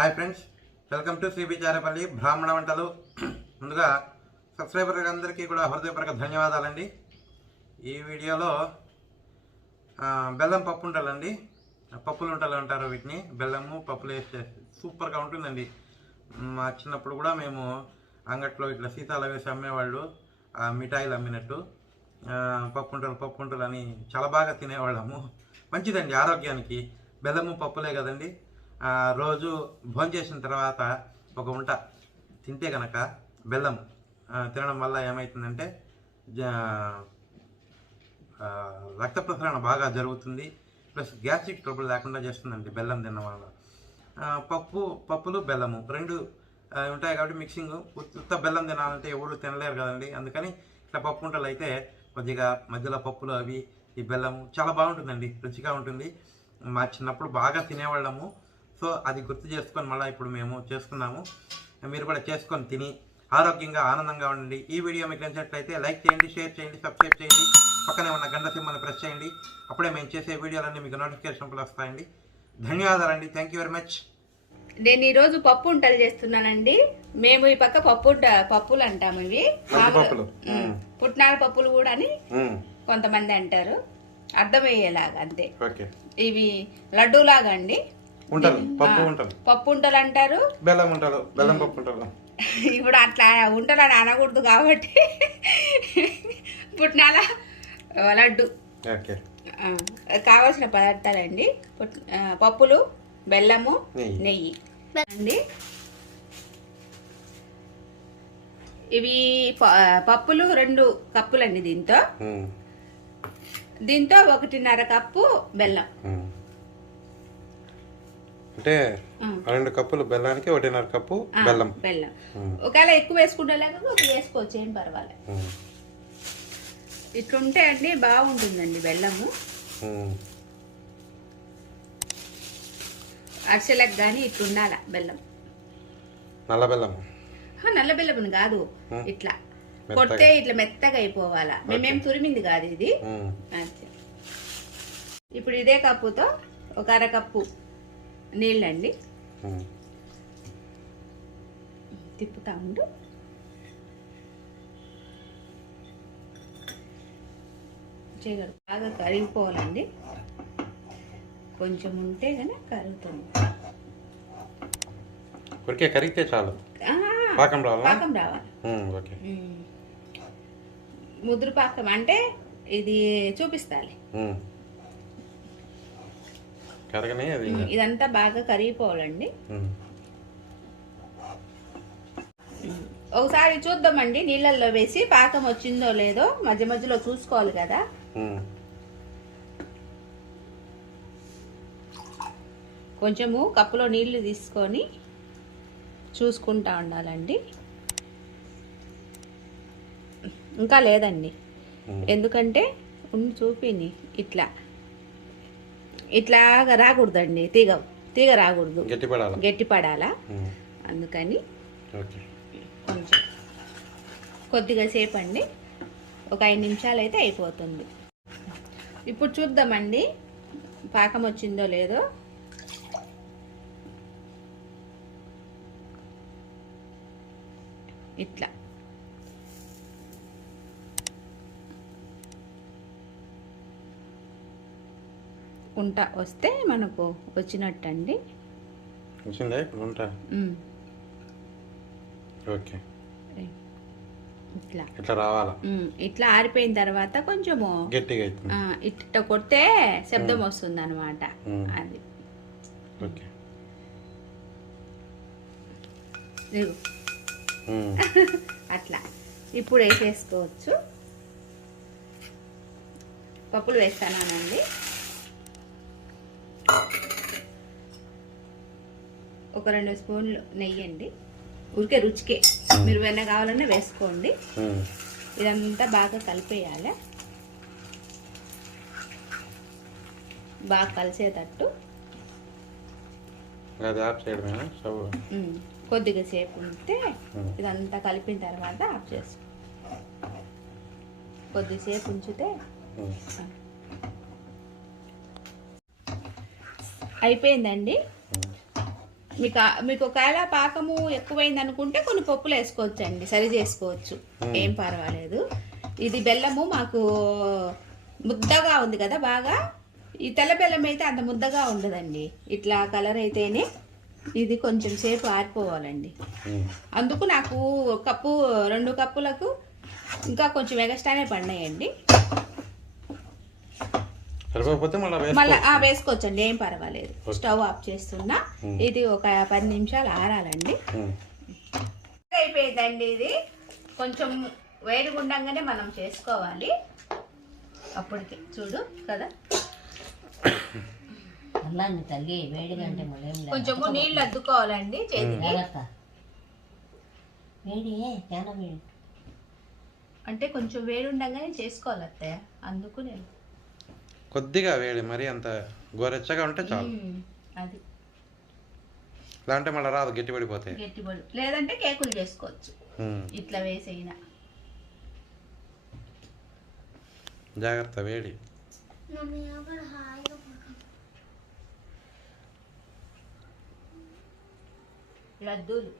Hi friends, welcome to cbcharepalli బ్రాహ్మణవంటలు. ముందుగా subscriber అందరికీ కూడా హృదయపూర్వక ధన్యవాదాలండి. ఈ వీడియోలో బెల్లం పప్పు ఉండాలండి, పప్పులు ఉండాలి అంటారు వీటిని. బెల్లము పప్పులు వేస్తే సూపర్గా ఉంటుందండి. మా చిన్నప్పుడు కూడా మేము అంగట్లో ఇట్లా సీతాలు వేసి అమ్మేవాళ్ళు, మిఠాయిలు అమ్మినట్టు పప్పు ఉంటలు అని చాలా బాగా తినేవాళ్ళము. మంచిదండి ఆరోగ్యానికి. బెల్లము పప్పులే కదండి. రోజు భోంచేసిన తర్వాత ఒక ఉంట తింటే కనుక బెల్లం తినడం వల్ల ఏమవుతుందంటే రక్త ప్రసరణ బాగా జరుగుతుంది. ప్లస్ గ్యాస్ట్రిక్ ట్రబుల్ లేకుండా చేస్తుందండి బెల్లం తినడం వల్ల. పప్పులు బెల్లము రెండు ఉంటాయి కాబట్టి మిక్సింగ్. ఉత్త బెల్లం తినాలంటే ఎవరు తినలేరు కదండి. అందుకని ఇట్లా పప్పు ఉంటలు అయితే కొద్దిగా మధ్యలో పప్పులు అవి ఈ బెల్లము చాలా బాగుంటుందండి, రుచిగా ఉంటుంది. మా చిన్నప్పుడు బాగా తినేవాళ్ళము. సో అది గుర్తు చేసుకొని మళ్ళీ ఇప్పుడు మేము చేసుకున్నాము. మీరు కూడా చేసుకొని తిని ఆరోగ్యంగా ఆనందంగా ఉండండి. ఈ వీడియో మీకు నచ్చినట్లయితే లైక్ చేయండి, షేర్ చేయండి, సబ్స్క్రైబ్ చేయండి, పక్కనే ఉన్న గంట సింబల్ని ప్రెస్ చేయండి. అప్పుడే మేము చేసే వీడియోలన్నీ మీకు నోటిఫికేషన్లు వస్తాయండి. ధన్యవాదాలండి. Thank you very much. నేను ఈరోజు పప్పు ఉంటలు చేస్తున్నానండి. మేము ఈ పక్క పప్పులు అంటాము. ఇవి పుట్నాల పప్పులు కూడా అని కొంతమంది అంటారు, అర్థమయ్యేలాగా అంతే. ఇవి లడ్డూ లాగా అండి. పప్పు ఉంటలు అంటారు, బెల్లం పప్పు ఉంటలు. ఇప్పుడు అట్లా ఉంటలు అని అనకూడదు కాబట్టి పుట్నాల లడ్డు. కావాల్సిన పదార్థాలండి: పప్పులు, బెల్లము, నెయ్యి అండి. ఇవి పప్పులు 2 కప్పులండి. దీంతో 1.5 కప్పు బెల్లం. అంటే 2 కప్పులు బెల్లానికి 1.5 కప్పు బెల్లం. ఒకవేళ ఎక్కువ వేసుకుంటే వేసుకోవచ్చు, ఏం పర్వాలేదు. ఇట్లుంటే అండి బాగుంటుందండి బెల్లము. అరిసెలకు కానీ ఇట్లుండాల బెల్లం. నల్ల బెల్లం కాదు, ఇట్లా కొడితే ఇట్లా మెత్తగా అయిపోవాలా. మేమేం తురిమింది కాదు ఇది. ఇప్పుడు ఇదే కప్పుతో 1/2 కప్పు నీళ్ళండి. తిప్పుతా ఉండు. చేయగలరు బాగా కరిగిపోవాలండి. కొంచెం ఉంటే కానీ కరుగుతుంది. కరిగితే చాలు, పాకం రావాలి. ముద్ర పాకం అంటే ఇది చూపిస్తాలి. ఇదంతా బాగా కరిగిపోవాలండి. ఒకసారి చూద్దామండి, నీళ్ళల్లో వేసి పాకం వచ్చిందో లేదో మధ్య మధ్యలో చూసుకోవాలి కదా. కొంచెము కప్పులో నీళ్లు తీసుకొని చూసుకుంటా ఉండాలండి. ఇంకా లేదండి, ఎందుకంటే చూపిని ఇట్లాగా రాకూడదండి. తీగ రాకూడదు, గట్టి పడాలా. అందుకని కొంచెం కొద్దిగా సేపు అండి, ఒక 5 నిమిషాలు అయితే అయిపోతుంది. ఇప్పుడు చూద్దామండి పాకం వచ్చిందో లేదో. ఇట్లా ఉంట వస్తే మనకు వచ్చినట్టండి. ఇట్లా ఆరిపోయిన తర్వాత కొంచెము ఇట్లా కొడితే శబ్దం వస్తుంది అనమాట. అది అట్లా ఇప్పుడు వేసేసుకోవచ్చు. పప్పులు వేస్తానండి. ఒక 2 స్పూన్లు నెయ్యి అండి, ఊరికే రుచికే. మీరు వెన్న కావాలన్నా వేసుకోండి. ఇదంతా బాగా కలిపేయాలి, బాగా కలిసేటట్టు. కొద్దిగా సేపు ఉంటే ఇదంతా కలిపిన తర్వాత ఆఫ్ చేసుకో. కొద్దిసేపు ఉంచితే అయిపోయిందండి. మీకు ఒకవేళ పాకము ఎక్కువైంది అనుకుంటే కొన్ని పప్పులు వేసుకోవచ్చు అండి, సరి చేసుకోవచ్చు, ఏం పర్వాలేదు. ఇది బెల్లము మాకు ముద్దగా ఉంది కదా బాగా, ఈ తెల్ల బెల్లం అయితే అంత ముద్దగా ఉండదండి, ఇట్లా కలర్ అయితేనే ఇది కొంచెం సేపు ఆరిపోవాలండి. అందుకు నాకు 2 కప్పులకు ఇంకా కొంచెం ఎగస్ట్రానే పడినాయండి. మళ్ళీ వేసుకోవచ్చండి, ఏం పర్వాలేదు. స్టవ్ ఆఫ్ చేస్తున్నా, ఇది ఒక 10 నిమిషాలు ఆరాలండి. అయిపోయిందండి, ఇది కొంచెం వేడిగా ఉండంగానే మనం చేసుకోవాలి. అప్పటికి చూడు కదా, తల్లి వేడిగా అంటే కొంచెము నీళ్ళు అద్దుకోవాలండి చేతికి. అంటే కొంచెం వేడి ఉండగానే చేసుకోవాలి అత్తయ్య, అందుకు నేను కొద్దిగా వేడి, మరి అంత గోరెచ్చగా ఉంటే చాలు. అది లేదంటే మళ్ళీ రాదు, గట్టిపడిపోతాయి. లేదంటే కేకులు చేసుకోవచ్చు ఇట్లా వేసైనా. జాగ్రత్త వేడి. లడ్డూలు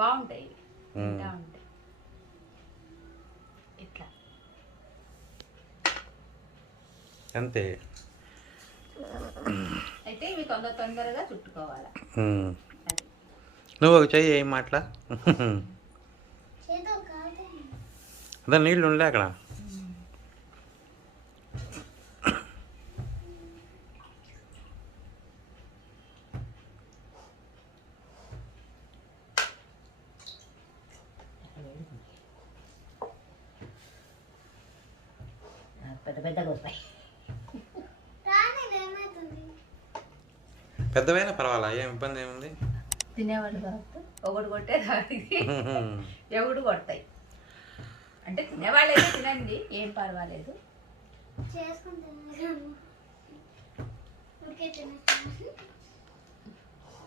బాగుంటాయి, ఉంటాయి ఇట్లా అంతే. అయితే ఇవి తొందరగా చుట్టుకోవాలి. నువ్వు ఒక చెయ్యి ఏం మాట్లా, అదే నీళ్ళు ఉండలే అక్కడ. పెద్దగా వస్తాయి, పెద్దవైనా పర్వాలా, ఏం ఇబ్బంది ఏముంది. తినేవాళ్ళు కాబట్టి ఒకటి కొట్టేదానికి ఎవడు కొడతాయి అంటే తినేవాళ్ళు అయితే తినండి, ఏం పర్వాలేదు.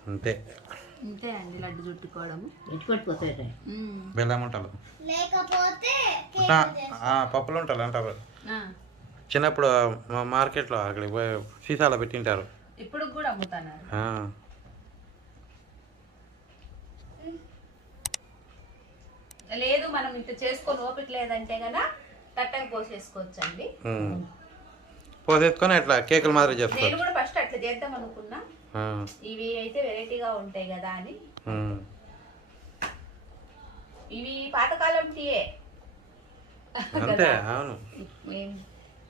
అంతే అంతే అండి, లడ్డు చుట్టుకోవడము. ఎట్టుపట్టుకోతాయి బెల్లం ఉంటారు, పప్పులు ఉంటారు అంటారు. చిన్నప్పుడు మార్కెట్లో అక్కడికి పోయి సీసాలో పెట్టింటారు, ఇప్పుడు కూడా అమ్ముతున్నారు. లేదు మనం ఇట్లా చేసుకొని ఓపిక లేదంటే గన తట్టకు పోసేసుకోవచ్చు అండి. పోసేసుకొని అట్లా కేకుల మాదిరి చేస్తారు. నేను కూడా ఫస్ట్ అట్లా చేద్దాం అనుకున్నా, ఇవి అయితే వెరైటీగా ఉంటాయి కదా అని. ఇవి పాతకాలం టీయే, అవును.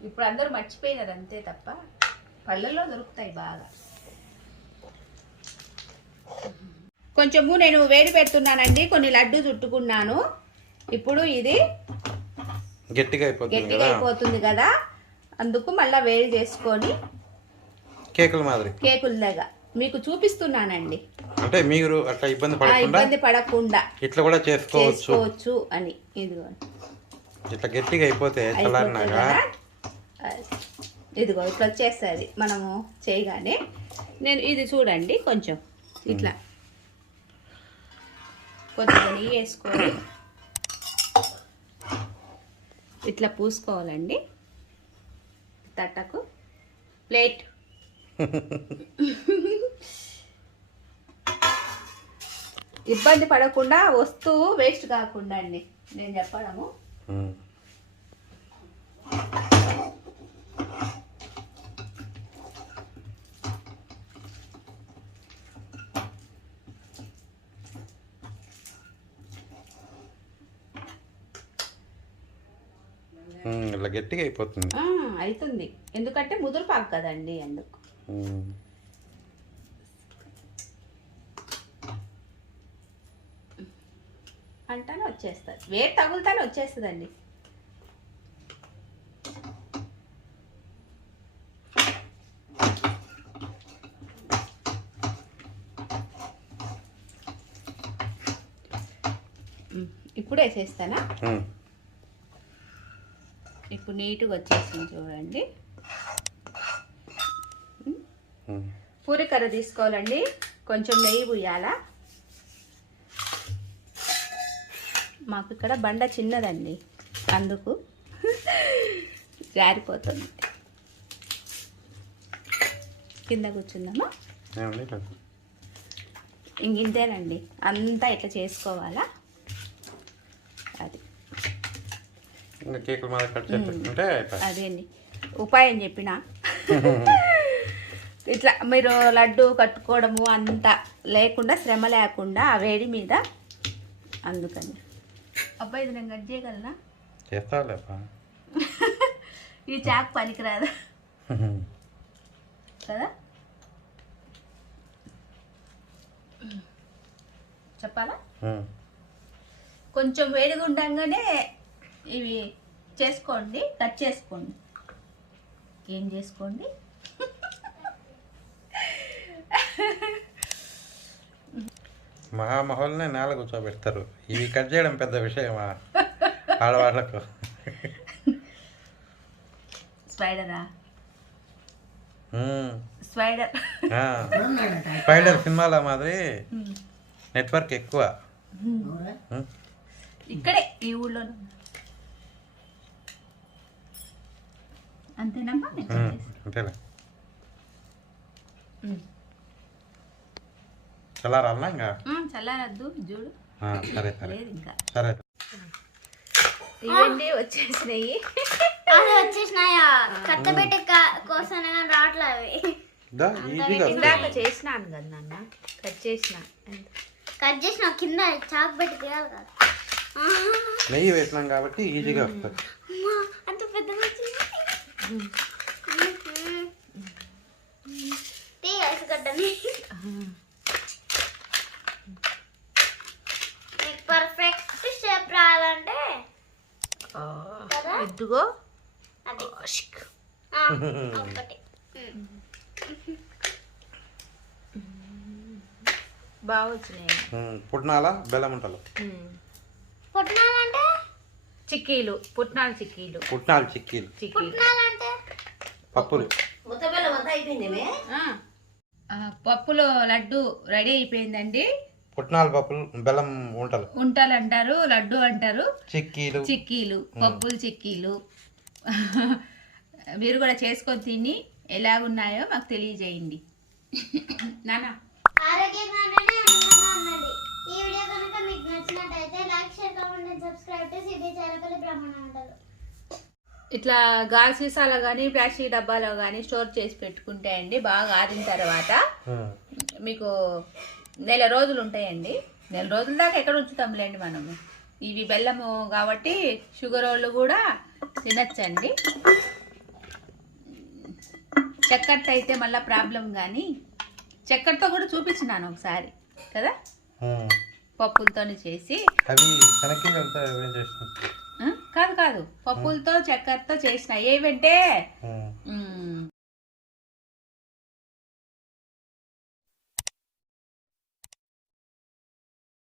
ఇప్పుడు అందరూ మర్చిపోయినారు అంతే తప్ప, పళ్ళల్లో దొరుకుతాయి బాగా. కొంచెము నేను వేడి పెడుతున్నానండి, కొన్ని లడ్డు చుట్టుకున్నాను. ఇప్పుడు ఇది గట్టిగా అయిపోతుంది కదా, అందుకు మళ్ళా వేడి చేసుకొని కేకుల్లాగా మీకు చూపిస్తున్నానండి. అంటే మీరు అట్లా ఇబ్బంది పడకుండా ఇట్లా కూడా చేసుకోవచ్చు అని. ఇదిగో ఇట్లా గట్టిగా అయిపోతే ఇదిగో ఇట్లా వచ్చేస్తుంది మనము చేయగానే. నేను ఇది చూడండి, కొంచెం ఇట్లా కొద్దిగా నెయ్యి వేసుకొని ఇట్లా పూసుకోవాలండి తట్టకు. ప్లేట్ ఇబ్బంది పడకుండా, వస్తువు వేస్ట్ కాకుండా అండి నేను చెప్పడము. ఇట్లా గట్టిగా అవుతుంది, ఎందుకంటే ముదురు పాకు కదండి, అందుకు. అంటానే వచ్చేస్తుంది, వేడి తగులుతానే వచ్చేస్తుందండి. ఇప్పుడు వేసేస్తానా, ఇప్పుడు నీట్గా వచ్చేసింది చూడండి. పూరికర్ర తీసుకోవాలండి, కొంచెం నెయ్యి పుయ్యాలా. మాకు ఇక్కడ బండ చిన్నదండి, అందుకు జారిపోతుంది. కింద కూర్చుందామా? ఏమండి ఇంతేనండి, అంతా ఇట్లా చేసుకోవాలా. అది ఇంకా కేకులు మాది కట్ చేసి పెట్టుకుంటే అదేండి ఉపాయం చెప్పిన. ఇట్లా మీరు లడ్డు కట్టుకోవడము అంతా లేకుండా, శ్రమ లేకుండా ఆ వేడి మీద. అందుకని అబ్బాయి ఇది నేను కట్ చేయగలనా? చేస్తావులేపా. ఈ చాకు పనికిరాదు కదా, చెప్పాలా? కొంచెం వేడిగా ఉండగానే ఇవి చేసుకోండి, కట్ చేసుకోండి. ఏం చేసుకోండి? మహామహుల్ని నేల కూర్చోబెడతారు. ఇవి కట్ చేయడం పెద్ద విషయమా ఆడవాళ్ళకు? స్పైడరా? స్పైడర్ స్పైడర్ సినిమాలో మాదిరి నెట్వర్క్ ఎక్కువ ఇక్కడే ఈ ఊళ్ళో. అంతేనమ్మా? అంతేలే. చల్లారాలనా ఇంకా? చల్లారద్దు చూడు. సరే సరే లేదు ఇంకా. సరే. ఇవన్నీ వచ్చేసినాయి. వచ్చేసినాయా? కట్టబెట్టే కోసం రావట్లే అవి. ఇందాక చేసినాను కదా నాన్న, కట్ చేసిన కింద చాకు పెట్టి తీయాలి కదా. నెయ్యి వేసినాం కాబట్టి ఈజీగా వస్తుంది. అంత పెద్దగా తీయగడ్డని పర్ఫెక్ట్ షేప్ రావాలంటే ఇదిగో అది ఒకటి బాగా వచ్చినాయి. పుట్నాల బెల్లం ఉంటలు. పుట్నాలంటే చిక్కీలు, పుట్నాలు చిక్కీలు. పుట్నాలు చిక్కీలు. పుట్నాలంటే పప్పులు. పప్పులో లడ్డు రెడీ అయిపోయిందండి. పుట్నాల పప్పులు, బెల్లం ఉంటలు. ఉంటలు అంటారు, లడ్డు అంటారు, చిక్కీలు. చిక్కీలు, పప్పులు చిక్కీలు. మీరు కూడా చేసుకొని తిని ఎలాగున్నాయో మాకు తెలియజేయండి. నానా ఆరోగ్యంగానే ఆనందంగా ఉండండి. ఈ వీడియో కనుక మీకు నచ్చినట్టయితే like, share, comment and subscribe to cbcharepalli బ్రహ్మణవంతాలు. ఇట్లా గాజు సీసాలో కానీ ప్లాస్టిక్ డబ్బాలో కానీ స్టోర్ చేసి పెట్టుకుంటే అండి, బాగా ఆరిన తర్వాత మీకు నెల రోజులు ఉంటాయండి. నెల రోజుల దాకా ఎక్కడ ఉంచుతాంలేండి మనము. ఇవి బెల్లము కాబట్టి షుగర్ వాళ్ళు కూడా తినచ్చండి. చక్కెరతో అయితే మళ్ళీ ప్రాబ్లం, కానీ చక్కెరతో కూడా చూపించినాను ఒకసారి కదా, పప్పులతో చేసి. అవి శనక్కింజలతో కాదు కాదు, పప్పులతో చక్కెరతో చేసిన. ఏవంటే